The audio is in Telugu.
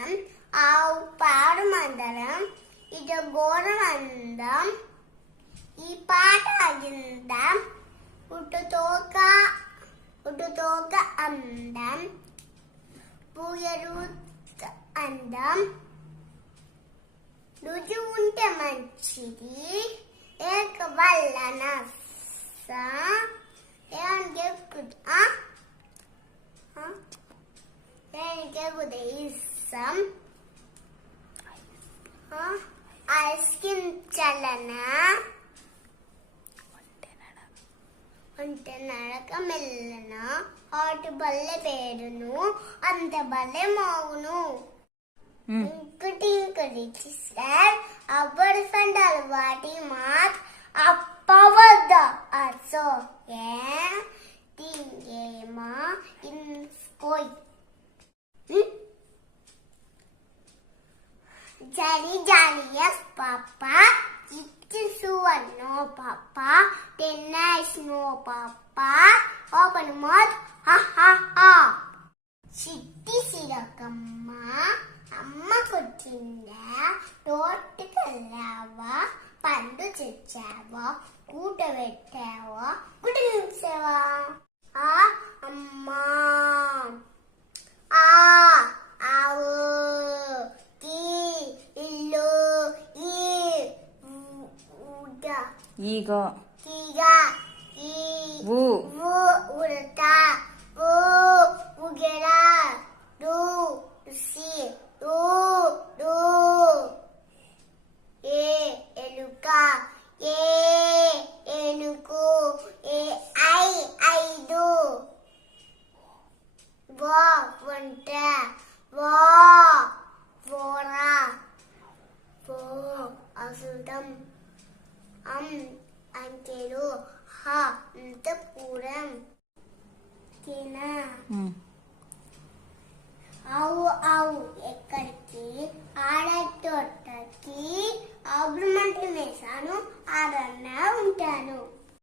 మందరం, ఆవు పాడు మందరం, ఇది ఘోరం అందం, ఈ పాట అగిందం, ఉట్టుతోక అందం, పూయరు అందం, రుచి ఉంటే మంచిది, ఏక వల్ల ఇష్టం, ఐస్ క్రీమ్ చలన, అంటే నడక మెల్లన, హాట్ బల్లె పేరును, అంత బల్లె మోగును. ఇంకటి సార్ అబ్బడి సండాలు వాటి మాత్ అప్పవద్ద అసో తింగేమా ఇన్స్కోయ్ జాలి పాపా no papa, 10 nights no papa, open mouth, ha ha ha. Chitti sirakama, amma kottinda, tottukelava, pandu chechava, kuta vettava, kudinseva. Amma, avu, illu, ఈగ ఉడత ఉగెర సి ఎలుక ఏనుగు ఐదు వంట వోర అసుతం అంకెలు అంతపురం తిన ఆవు ఎక్కడికి ఆడతోటకి అగ్రిమెంట్ వేసాను ఆడన్నా ఉంటాను.